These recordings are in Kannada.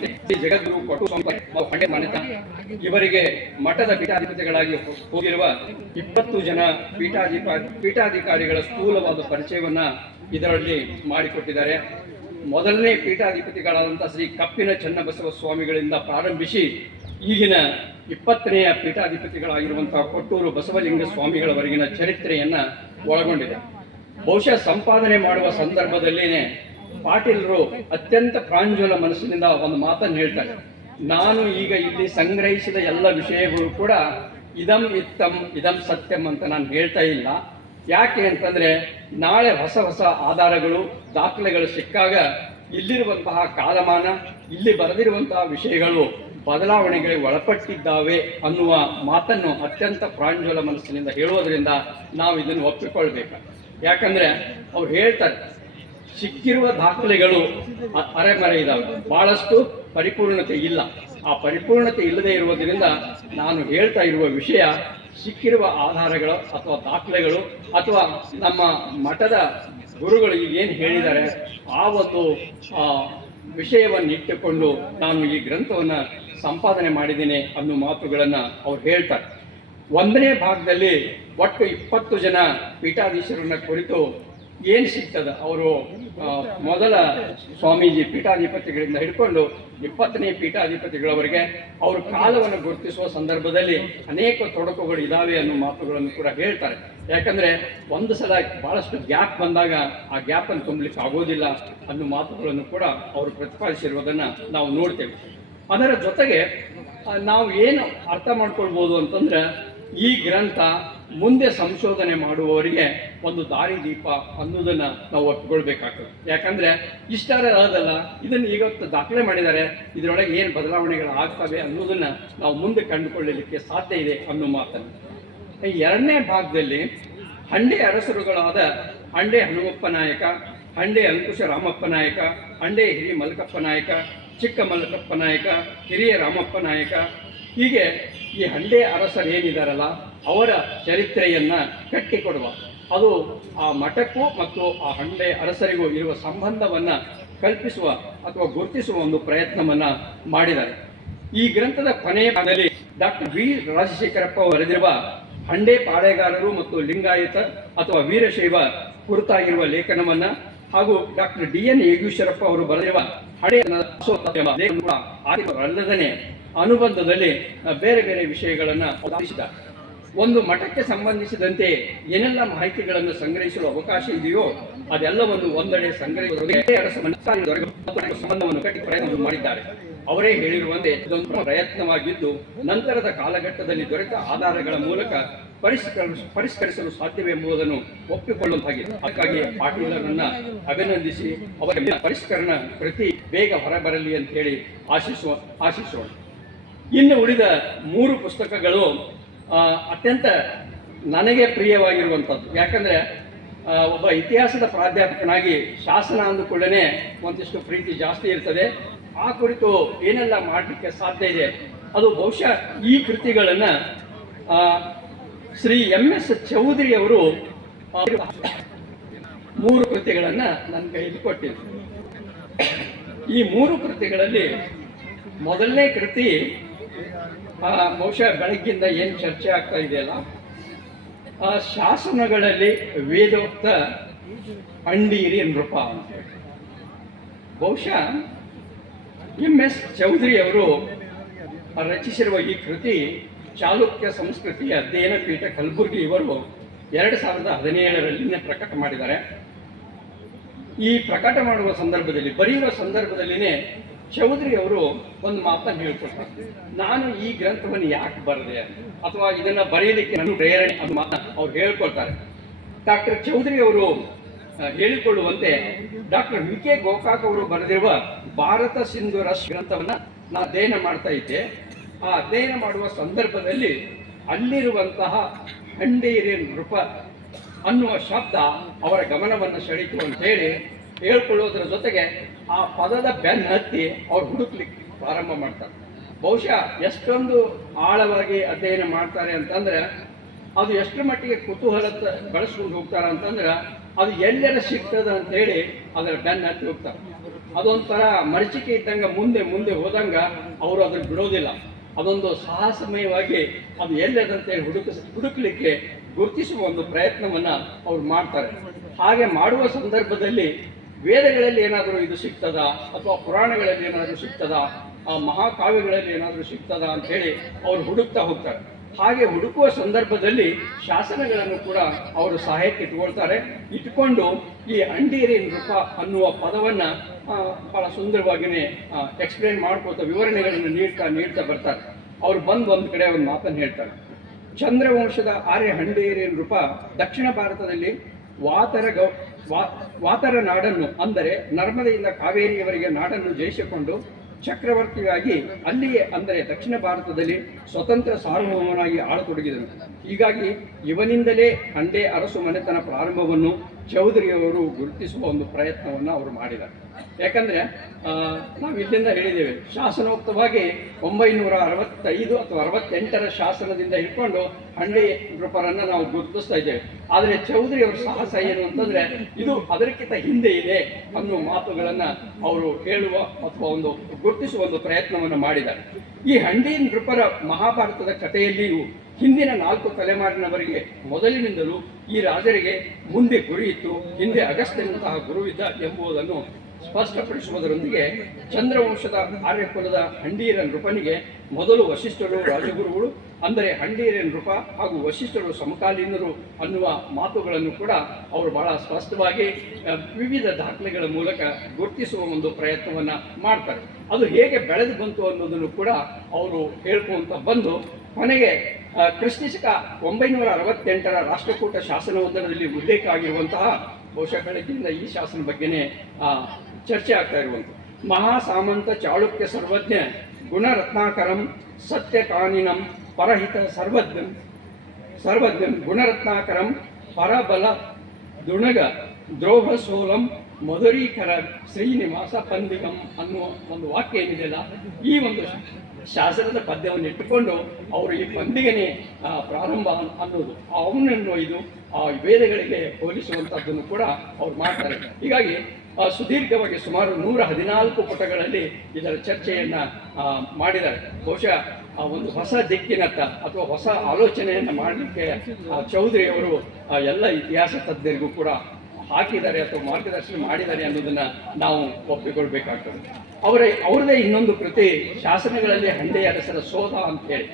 ಶ್ರೀ ಜಗದ್ಗುರು ಹಂಡೆ ಮಾನ್ಯತ ಇವರಿಗೆ ಮಠದ ಪೀಠಾಧಿಪತಿಗಳಾಗಿ ಹೋಗಿರುವ ಇಪ್ಪತ್ತು ಜನ ಪೀಠಾಧಿಪ, ಪೀಠಾಧಿಕಾರಿಗಳ ಸ್ಥೂಲವಾದ ಪರಿಚಯವನ್ನ ಇದರಲ್ಲಿ ಮಾಡಿಕೊಟ್ಟಿದ್ದಾರೆ. ಮೊದಲನೇ ಪೀಠಾಧಿಪತಿಗಳಾದಂಥ ಶ್ರೀ ಕಪ್ಪಿನ ಚನ್ನಬಸವ ಸ್ವಾಮಿಗಳಿಂದ ಪ್ರಾರಂಭಿಸಿ ಈಗಿನ ಇಪ್ಪತ್ತನೆಯ ಪೀಠಾಧಿಪತಿಗಳಾಗಿರುವಂತಹ ಕೊಟ್ಟೂರು ಬಸವಲಿಂಗ ಸ್ವಾಮಿಗಳವರೆಗಿನ ಚರಿತ್ರೆಯನ್ನ ಒಳಗೊಂಡಿದೆ. ಬಹುಶಃ ಸಂಪಾದನೆ ಮಾಡುವ ಸಂದರ್ಭದಲ್ಲಿನೇ ಪಾಟೀಲರು ಅತ್ಯಂತ ಪ್ರಾಂಜುಲ ಮನಸ್ಸಿನಿಂದ ಒಂದು ಮಾತನ್ನು ಹೇಳ್ತಾರೆ. ನಾನು ಈಗ ಇಲ್ಲಿ ಸಂಗ್ರಹಿಸಿದ ಎಲ್ಲ ವಿಷಯಗಳು ಕೂಡ ಇದಂ ಇತ್ತಂ, ಇದಂ ಸತ್ಯಂ ಅಂತ ನಾನು ಹೇಳ್ತಾ ಇಲ್ಲ. ಯಾಕೆ ಅಂತಂದ್ರೆ ನಾಳೆ ಹೊಸ ಹೊಸ ಆಧಾರಗಳು, ದಾಖಲೆಗಳು ಸಿಕ್ಕಾಗ ಇಲ್ಲಿರುವಂತಹ ಕಾಲಮಾನ, ಇಲ್ಲಿ ಬರೆದಿರುವಂತಹ ವಿಷಯಗಳು ಬದಲಾವಣೆಗಳಿಗೆ ಒಳಪಟ್ಟಿದ್ದಾವೆ ಅನ್ನುವ ಮಾತನ್ನು ಅತ್ಯಂತ ಪ್ರಾಂಜುಲ ಮನಸ್ಸಿನಿಂದ ಹೇಳುವುದರಿಂದ ನಾವು ಇದನ್ನು ಒಪ್ಪಿಕೊಳ್ಬೇಕು. ಯಾಕಂದ್ರೆ ಅವ್ರು ಹೇಳ್ತಾರೆ ಸಿಕ್ಕಿರುವ ದಾಖಲೆಗಳು ಅರೆಮರೆ ಇದ್ದಾವೆ ಬಹಳಷ್ಟು ಪರಿಪೂರ್ಣತೆ ಇಲ್ಲ. ಆ ಪರಿಪೂರ್ಣತೆ ಇಲ್ಲದೆ ಇರುವುದರಿಂದ ನಾನು ಹೇಳ್ತಾ ಇರುವ ವಿಷಯ ಸಿಕ್ಕಿರುವ ಆಧಾರಗಳು ಅಥವಾ ದಾಖಲೆಗಳು ಅಥವಾ ನಮ್ಮ ಮಠದ ಗುರುಗಳು ಏನು ಹೇಳಿದ್ದಾರೆ, ಆ ಒಂದು ವಿಷಯವನ್ನು ಇಟ್ಟುಕೊಂಡು ನಾನು ಈ ಗ್ರಂಥವನ್ನು ಸಂಪಾದನೆ ಮಾಡಿದ್ದೀನಿ ಅನ್ನೋ ಮಾತುಗಳನ್ನು ಅವ್ರು ಹೇಳ್ತಾರೆ. ಒಂದನೇ ಭಾಗದಲ್ಲಿ ಒಟ್ಟು ಇಪ್ಪತ್ತು ಜನ ಪೀಠಾಧೀಶರನ್ನ ಕುರಿತು ಏನು ಸಿಗ್ತದೆ? ಅವರು ಮೊದಲ ಸ್ವಾಮೀಜಿ ಪೀಠಾಧಿಪತಿಗಳಿಂದ ಹಿಡ್ಕೊಂಡು ಇಪ್ಪತ್ತನೇ ಪೀಠಾಧಿಪತಿಗಳವರೆಗೆ ಅವ್ರ ಕಾಲವನ್ನು ಗುರುತಿಸುವ ಸಂದರ್ಭದಲ್ಲಿ ಅನೇಕ ತೊಡಕುಗಳು ಇದಾವೆ ಅನ್ನೋ ಮಾತುಗಳನ್ನು ಕೂಡ ಹೇಳ್ತಾರೆ. ಯಾಕಂದ್ರೆ ಒಂದು ಸಲ ಬಹಳಷ್ಟು ಗ್ಯಾಪ್ ಬಂದಾಗ ಆ ಗ್ಯಾಪ್ ಅನ್ನು ತುಂಬಲಿಕ್ಕೆ ಆಗೋದಿಲ್ಲ ಅನ್ನೋ ಮಾತುಗಳನ್ನು ಕೂಡ ಅವರು ಪ್ರತಿಪಾದಿಸಿರುವುದನ್ನು ನಾವು ನೋಡ್ತೇವೆ. ಅದರ ಜೊತೆಗೆ ನಾವು ಏನು ಅರ್ಥ ಮಾಡ್ಕೊಳ್ಬೋದು ಅಂತಂದ್ರೆ ಈ ಗ್ರಂಥ ಮುಂದೆ ಸಂಶೋಧನೆ ಮಾಡುವವರಿಗೆ ಒಂದು ದಾರಿ ದೀಪ ಅನ್ನೋದನ್ನ ನಾವು ಒಪ್ಪಿಕೊಳ್ಬೇಕಾಗ್ತದೆ ಯಾಕಂದ್ರೆ ಇಷ್ಟಾರ ಅದಲ್ಲ ಇದನ್ನು ಇವತ್ತು ದಾಖಲೆ ಮಾಡಿದ್ದಾರೆ, ಇದರೊಳಗೆ ಏನು ಬದಲಾವಣೆಗಳು ಆಗ್ತವೆ ಅನ್ನೋದನ್ನ ನಾವು ಮುಂದೆ ಕಂಡುಕೊಳ್ಳಲಿಕ್ಕೆ ಸಾಧ್ಯ ಇದೆ ಅನ್ನೋ ಮಾತನ್ನು. ಎರಡನೇ ಭಾಗದಲ್ಲಿ ಹಂಡೆ ಅರಸರುಗಳಾದ ಹಂಡೆ ಹನುಮಪ್ಪ ನಾಯಕ, ಹಂಡೆ ಅಂಕುಶ ರಾಮಪ್ಪ ನಾಯಕ, ಹಂಡೆ ಹಿರಿ ಮಲ್ಕಪ್ಪ ನಾಯಕ, ಚಿಕ್ಕ ಮಲಕಪ್ಪ ನಾಯಕ, ಹಿರಿಯ ರಾಮಪ್ಪ ನಾಯಕ, ಹೀಗೆ ಈ ಹಂಡೆ ಅರಸರು ಏನಿದಾರಲ್ಲ ಅವರ ಚರಿತ್ರೆಯನ್ನ ಕಟ್ಟಿಕೊಡುವ ಅದು ಆ ಮಠಕ್ಕೂ ಮತ್ತು ಆ ಹಂಡೆ ಅರಸರಿಗೂ ಇರುವ ಸಂಬಂಧವನ್ನ ಕಲ್ಪಿಸುವ ಅಥವಾ ಗುರುತಿಸುವ ಒಂದು ಪ್ರಯತ್ನವನ್ನ ಮಾಡಿದ್ದಾರೆ. ಈ ಗ್ರಂಥದ ಕೊನೆಯ ಭಾಗದಲ್ಲಿ ಡಾಕ್ಟರ್ ವಿ ರಾಜಶೇಖರಪ್ಪ ಬರೆದಿರುವ ಹಂಡೆ ಪಾಳೆಗಾರರು ಮತ್ತು ಲಿಂಗಾಯತ ಅಥವಾ ವೀರಶೈವ ಕುರಿತಾಗಿರುವ ಲೇಖನವನ್ನ ಹಾಗೂ ಡಾಕ್ಟರ್ ಡಿ ಎನ್ ಯೋಗೀಶ್ವರಪ್ಪ ಅವರು ಬರೆದಿರುವ ಹಳೆಯ ಅಲ್ಲದನೆ ಅನುಬಂಧದಲ್ಲಿ ಬೇರೆ ಬೇರೆ ವಿಷಯಗಳನ್ನು ಒಂದು ಮಠಕ್ಕೆ ಸಂಬಂಧಿಸಿದಂತೆ ಏನೆಲ್ಲ ಮಾಹಿತಿಗಳನ್ನು ಸಂಗ್ರಹಿಸಲು ಅವಕಾಶ ಇದೆಯೋ ಅದೆಲ್ಲವನ್ನು ಒಂದೆಡೆ ಸಂಬಂಧವನ್ನು ಕಟ್ಟಿ ಪ್ರಯತ್ನ ಮಾಡಿದ್ದಾರೆ. ಅವರೇ ಹೇಳಿರುವಂತೆ ಇದೊಂದು ಪ್ರಯತ್ನವಾಗಿದ್ದು, ನಂತರದ ಕಾಲಘಟ್ಟದಲ್ಲಿ ದೊರೆತ ಆಧಾರಗಳ ಮೂಲಕ ಪರಿಷ್ಕರಿಸ ಪರಿಷ್ಕರಿಸಲು ಸಾಧ್ಯವೆಂಬುದನ್ನು ಒಪ್ಪಿಕೊಳ್ಳುವಂತಾಗಿದೆ. ಅದಕ್ಕಾಗಿ ಪಾಟೀಲರನ್ನ ಅಭಿನಂದಿಸಿ ಅವರ ಪರಿಷ್ಕರಣ ಪ್ರತಿ ಬೇಗ ಹೊರಬರಲಿ ಅಂತ ಹೇಳಿ ಆಶಿಸುವ, ಆಶಿಸೋಣ. ಇನ್ನು ಉಳಿದ ಮೂರು ಪುಸ್ತಕಗಳು ಅತ್ಯಂತ ನನಗೆ ಪ್ರಿಯವಾಗಿರುವಂಥದ್ದು. ಯಾಕಂದರೆ ಒಬ್ಬ ಇತಿಹಾಸದ ಪ್ರಾಧ್ಯಾಪಕನಾಗಿ ಶಾಸನ ಅಂದುಕೊಳ್ಳೇ ಒಂದಿಷ್ಟು ಪ್ರೀತಿ ಜಾಸ್ತಿ ಇರ್ತದೆ. ಆ ಕುರಿತು ಏನೆಲ್ಲ ಮಾಡಲಿಕ್ಕೆ ಸಾಧ್ಯ ಇದೆ, ಅದು ಬಹುಶಃ ಈ ಕೃತಿಗಳನ್ನು ಶ್ರೀ ಎಂ ಎಸ್ ಚೌಧರಿ ಅವರು ಮೂರು ಕೃತಿಗಳನ್ನು ನನ್ನ ಕೈಯಲ್ಲಿ ಕೊಟ್ಟಿದ್ದರು ಈ ಮೂರು ಕೃತಿಗಳಲ್ಲಿ ಮೊದಲನೇ ಕೃತಿ ಬಹುಶಃ ಬೆಳಗ್ಗಿಂದ ಏನು ಚರ್ಚೆ ಆಗ್ತಾ ಇದೆಯಲ್ಲ ಆ, ಶಾಸನಗಳಲ್ಲಿ ವೇದೋಕ್ತ ಅಂಡೀರಿ ನೃಪ ಅಂತ. ಬಹುಶಃ ಎಂ ಎಸ್ ಚೌಧರಿ ಅವರು ರಚಿಸಿರುವ ಈ ಕೃತಿ ಚಾಲುಕ್ಯ ಸಂಸ್ಕೃತಿಯ ಅಧ್ಯಯನ ಪೀಠ ಕಲಬುರಗಿ ಇವರು ಎರಡು ಸಾವಿರದ ಹದಿನೇಳರಲ್ಲಿನೇ ಪ್ರಕಟ ಮಾಡಿದ್ದಾರೆ ಈ ಪ್ರಕಟ ಮಾಡುವ ಸಂದರ್ಭದಲ್ಲಿ, ಬರೆಯುವ ಸಂದರ್ಭದಲ್ಲಿನೇ ಚೌಧರಿ ಅವರು ಒಂದು ಮಾತನ್ನು ಹೇಳ್ಕೊಡ್ತಾರೆ. ನಾನು ಈ ಗ್ರಂಥವನ್ನು ಯಾಕೆ ಬರೆದೆ ಅಥವಾ ಇದನ್ನ ಬರೆಯಲಿಕ್ಕೆ ನಾನು ಪ್ರೇರಣೆ ಅದು ಮಾತನ್ನ ಅವ್ರು ಹೇಳ್ಕೊಳ್ತಾರೆ ಡಾಕ್ಟರ್ ಚೌಧರಿ ಅವರು ಹೇಳಿಕೊಳ್ಳುವಂತೆ ಡಾಕ್ಟರ್ ವಿ ಕೆ ಗೋಕಾಕ್ ಅವರು ಬರೆದಿರುವ ಭಾರತ ಸಿಂಧು ರಸ್ ಗ್ರಂಥವನ್ನ ನಾ ಅಧ್ಯಯನ ಮಾಡ್ತಾ ಇದ್ದೆ. ಆ ಅಧ್ಯಯನ ಮಾಡುವ ಸಂದರ್ಭದಲ್ಲಿ ಅಲ್ಲಿರುವಂತಹ ಹಂಡೇರಿ ನೃಪ ಅನ್ನುವ ಶಬ್ದ ಅವರ ಗಮನವನ್ನು ಸೆಳೆಯಿತು ಅಂತ ಹೇಳಿ ಹೇಳ್ಕೊಳ್ಳೋದ್ರ ಜೊತೆಗೆ ಆ ಪದದ ಬೆನ್ನ ಹತ್ತಿ ಅವ್ರು ಹುಡುಕ್ಲಿಕ್ಕೆ ಪ್ರಾರಂಭ ಮಾಡ್ತಾರೆ. ಬಹುಶಃ ಎಷ್ಟೊಂದು ಆಳವಾಗಿ ಅಧ್ಯಯನ ಮಾಡ್ತಾರೆ ಅಂತಂದ್ರೆ ಅದು ಎಷ್ಟು ಮಟ್ಟಿಗೆ ಕುತೂಹಲ ಬಳಸ್ಕೊಂಡು ಹೋಗ್ತಾರೆ ಅಂತಂದ್ರೆ ಅದು ಎಲ್ಲೆಲ್ಲ ಸಿಗ್ತದ ಅಂತ ಹೇಳಿ ಅದರ ಬೆನ್ನ ಹತ್ತಿ ಹೋಗ್ತಾರೆ. ಅದೊಂಥರ ಮರಚಿಕೆ ಇದ್ದಂಗ ಮುಂದೆ ಮುಂದೆ ಹೋದಂಗ ಅವರು ಅದನ್ನು ಬಿಡೋದಿಲ್ಲ. ಅದೊಂದು ಸಾಹಸಮಯವಾಗಿ ಅದು ಎಲ್ಲದಂತೇಳಿ ಹುಡುಕ ಹುಡುಕ್ಲಿಕ್ಕೆ ಗುರುತಿಸುವ ಒಂದು ಪ್ರಯತ್ನವನ್ನ ಅವ್ರು ಮಾಡ್ತಾರೆ. ಹಾಗೆ ಮಾಡುವ ಸಂದರ್ಭದಲ್ಲಿ ವೇದಗಳಲ್ಲಿ ಏನಾದರೂ ಇದು ಸಿಗ್ತದಾ? ಅಥವಾ ಪುರಾಣಗಳಲ್ಲಿ ಏನಾದರೂ ಸಿಗ್ತದಾ? ಆ ಮಹಾಕಾವ್ಯಗಳಲ್ಲಿ ಏನಾದರೂ ಸಿಗ್ತದ ಅಂತ ಹೇಳಿ ಅವ್ರು ಹುಡುಕ್ತಾ ಹೋಗ್ತಾರೆ. ಹಾಗೆ ಹುಡುಕುವ ಸಂದರ್ಭದಲ್ಲಿ ಶಾಸನಗಳನ್ನು ಕೂಡ ಅವರು ಸಹಾಯಕ್ಕೆ ಇಟ್ಕೊಳ್ತಾರೆ. ಇಟ್ಕೊಂಡು ಈ ಅಂಡೀರಿ ನೃಪ ಅನ್ನುವ ಪದವನ್ನು ಬಹಳ ಸುಂದರವಾಗಿಯೇ ಎಕ್ಸ್ಪ್ಲೇನ್ ಮಾಡ್ಕೋತಾ ವಿವರಣೆಗಳನ್ನು ನೀಡ್ತಾ ನೀಡ್ತಾ ಬರ್ತಾರೆ. ಅವ್ರು ಬಂದು ಒಂದು ಕಡೆ ಒಂದು ಮಾತನ್ನು ಹೇಳ್ತಾರೆ. ಚಂದ್ರವಂಶದ ಆರ್ಯ ಹಂಡೇರಿ ನೃಪ ದಕ್ಷಿಣ ಭಾರತದಲ್ಲಿ ವಾತರ ಗೌ ವಾತರ ನಾಡನ್ನು, ಅಂದರೆ ನರ್ಮದೆಯಿಂದ ಕಾವೇರಿಯವರೆಗೆ ನಾಡನ್ನು ಜಯಿಸಿಕೊಂಡು ಚಕ್ರವರ್ತಿಯಾಗಿ ಅಲ್ಲಿಯೇ, ಅಂದರೆ ದಕ್ಷಿಣ ಭಾರತದಲ್ಲಿ ಸ್ವತಂತ್ರ ಸಾರ್ವಭೌಮನಾಗಿ ಆಳತೊಡಗಿದನು. ಹೀಗಾಗಿ ಇವನಿಂದಲೇ ಹಂಡೆ ಅರಸು ಮನೆತನ ಪ್ರಾರಂಭವನ್ನು ಚೌಧರಿಯವರು ಗುರುತಿಸುವ ಒಂದು ಪ್ರಯತ್ನವನ್ನು ಅವರು ಮಾಡಿದ್ದಾರೆ. ಯಾಕಂದ್ರೆ ನಾವು ಇಲ್ಲಿಂದ ಹೇಳಿದ್ದೇವೆ, ಶಾಸನೋಕ್ತವಾಗಿ ಒಂಬೈನೂರ ಅರವತ್ತೈದು ಅಥವಾ ಅರವತ್ತೆಂಟರ ಶಾಸನದಿಂದ ಹಿಡ್ಕೊಂಡು ಹಂಡೆ ನೃಪರನ್ನು ನಾವು ಗುರುತಿಸ್ತಾ ಇದ್ದೇವೆ. ಆದರೆ ಚೌಧರಿ ಅವರ ಸಾಹಸ ಏನು ಅಂತಂದ್ರೆ, ಇದು ಅದಕ್ಕಿಂತ ಹಿಂದೆ ಇದೆ ಅನ್ನೋ ಮಾತುಗಳನ್ನು ಅವರು ಹೇಳುವ ಅಥವಾ ಒಂದು ಗುರುತಿಸುವ ಒಂದು ಪ್ರಯತ್ನವನ್ನು ಮಾಡಿದ್ದಾರೆ. ಈ ಹಂಡಿ ನೃಪರ ಮಹಾಭಾರತದ ಕಥೆಯಲ್ಲಿಯೂ ಹಿಂದಿನ ನಾಲ್ಕು ತಲೆಮಾರಿನವರಿಗೆ ಮೊದಲಿನಿಂದಲೂ ಈ ರಾಜರಿಗೆ ಮುಂದೆ ಗುರಿ ಇತ್ತು, ಹಿಂದೆ ಅಗಸ್ತ್ಯನಂತಹ ಗುರುವಿದ್ದ ಎಂಬುದನ್ನು ಸ್ಪಷ್ಟಪಡಿಸುವುದರೊಂದಿಗೆ ಚಂದ್ರವಂಶದ ಆರ್ಯಕುಲದ ಹಂಡೀರ ನೃಪನಿಗೆ ಮೊದಲು ವಶಿಷ್ಠರು ರಾಜಗುರುಗಳು, ಅಂದರೆ ಹಂಡೀರ ನೃಪ ಹಾಗೂ ವಶಿಷ್ಠರು ಸಮಕಾಲೀನರು ಅನ್ನುವ ಮಾತುಗಳನ್ನು ಕೂಡ ಅವರು ಬಹಳ ಸ್ಪಷ್ಟವಾಗಿ ವಿವಿಧ ದಾಖಲೆಗಳ ಮೂಲಕ ಗುರುತಿಸುವ ಒಂದು ಪ್ರಯತ್ನವನ್ನು ಮಾಡ್ತಾರೆ. ಅದು ಹೇಗೆ ಬೆಳೆದು ಬಂತು ಅನ್ನೋದನ್ನು ಕೂಡ ಅವರು ಹೇಳ್ಕೊಂತ ಬಂದು ಕೊನೆಗೆ ಕ್ರಿಸ್ತಿಶಕ ಒಂಬೈನೂರ ಅರವತ್ತೆಂಟರ ರಾಷ್ಟ್ರಕೂಟ ಶಾಸನವೊಂದರಲ್ಲಿ ಉಲ್ಲೇಖ ಆಗಿರುವಂತಹ ಬಹುಶಃ ಬೆಳಗ್ಗೆಯಿಂದ ಈ ಶಾಸನ ಬಗ್ಗೆನೇ ಚರ್ಚೆ ಆಗ್ತಾ ಇರುವಂಥದ್ದು. ಮಹಾ ಸಾಮಂತ ಚಾಳುಕ್ಯ ಸರ್ವಜ್ಞ ಗುಣರತ್ನಾಕರಂ ಸತ್ಯಕಾನಿನಂ ಪರಹಿತ ಸರ್ವಜ್ಞಂ ಸರ್ವಜ್ಞಂ ಗುಣರತ್ನಾಕರಂ ಪರಬಲ ದುಣಗ ದ್ರೋಹ ಸೋಲಂ ಮಧುರೀಕರ ಶ್ರೀನಿವಾಸ ಪಂದಿಗಂ ಅನ್ನುವ ಒಂದು ವಾಕ್ಯ ಏನಿದೆಯಲ್ಲ, ಈ ಒಂದು ಶಾಸನದ ಪದ್ಯವನ್ನು ಇಟ್ಟುಕೊಂಡು ಅವರು ಈ ಪಂದಿಗನೆ ಪ್ರಾರಂಭ ಅನ್- ಅನ್ನೋದು, ಅವನನ್ನು ಇದು, ಆ, ವೇದಗಳಿಗೆ ಹೋಲಿಸುವಂಥದ್ದನ್ನು ಕೂಡ ಅವ್ರು ಮಾಡ್ತಾರೆ. ಹೀಗಾಗಿ ಸುದೀರ್ಘವಾಗಿ ಸುಮಾರು ನೂರ ಹದಿನಾಲ್ಕು ಪುಟಗಳಲ್ಲಿ ಇದರ ಚರ್ಚೆಯನ್ನು ಮಾಡಿದ್ದಾರೆ. ಬಹುಶಃ, ಆ, ಒಂದು ಹೊಸ ದಿಕ್ಕಿನತ್ತ ಅಥವಾ ಹೊಸ ಆಲೋಚನೆಯನ್ನು ಮಾಡಲಿಕ್ಕೆ ಚೌಧರಿ ಅವರು ಎಲ್ಲ ಇತಿಹಾಸ ತಜ್ಞರಿಗೂ ಕೂಡ ಹಾಕಿದ್ದಾರೆ ಅಥವಾ ಮಾರ್ಗದರ್ಶನ ಮಾಡಿದ್ದಾರೆ ಅನ್ನೋದನ್ನ ನಾವು ಒಪ್ಪಿಕೊಳ್ಬೇಕಾಗ್ತದೆ. ಅವರ ಅವ್ರದೇ ಇನ್ನೊಂದು ಕೃತಿ ಶಾಸನಗಳಲ್ಲಿ ಹಂಡೆ ಅರಸರ ಸೋದ ಅಂತ ಹೇಳಿ.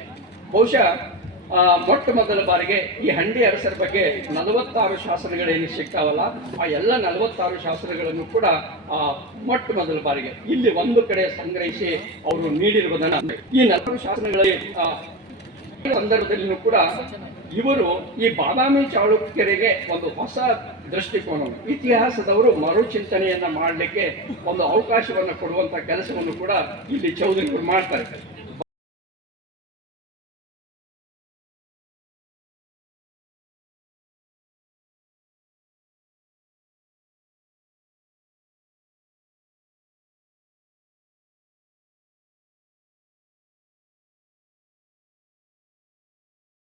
ಬಹುಶಃ ಮೊಟ್ಟ ಮೊದಲ ಬಾರಿಗೆ ಈ ಹಂಡಿ ಅರಸರ ಬಗ್ಗೆ ನಲವತ್ತಾರು ಶಾಸನಗಳೇನು ಸಿಗ್ತಾವಲ್ಲ ಆ ಎಲ್ಲ ನಲವತ್ತಾರು ಶಾಸನಗಳನ್ನು ಕೂಡ ಆ, ಮೊಟ್ಟ ಮೊದಲ ಬಾರಿಗೆ ಇಲ್ಲಿ ಒಂದು ಕಡೆ ಸಂಗ್ರಹಿಸಿ ಅವರು ನೀಡಿರುವುದನ್ನು ಈ ನಲವತ್ತು ಶಾಸನಗಳಲ್ಲಿ ಸಂದರ್ಭದಲ್ಲಿಯೂ ಕೂಡ ಇವರು ಈ ಬಾದಾಮಿ ಚಾಳುಕ್ಯರಿಗೆ ಒಂದು ಹೊಸ ದೃಷ್ಟಿಕೋನ, ಇತಿಹಾಸದವರು ಮರುಚಿಂತನೆಯನ್ನ ಮಾಡಲಿಕ್ಕೆ ಒಂದು ಅವಕಾಶವನ್ನು ಕೊಡುವಂತ ಕೆಲಸವನ್ನು ಕೂಡ ಇಲ್ಲಿ ಚೌಧರಿಗಳು ಮಾಡ್ತಾರೆ.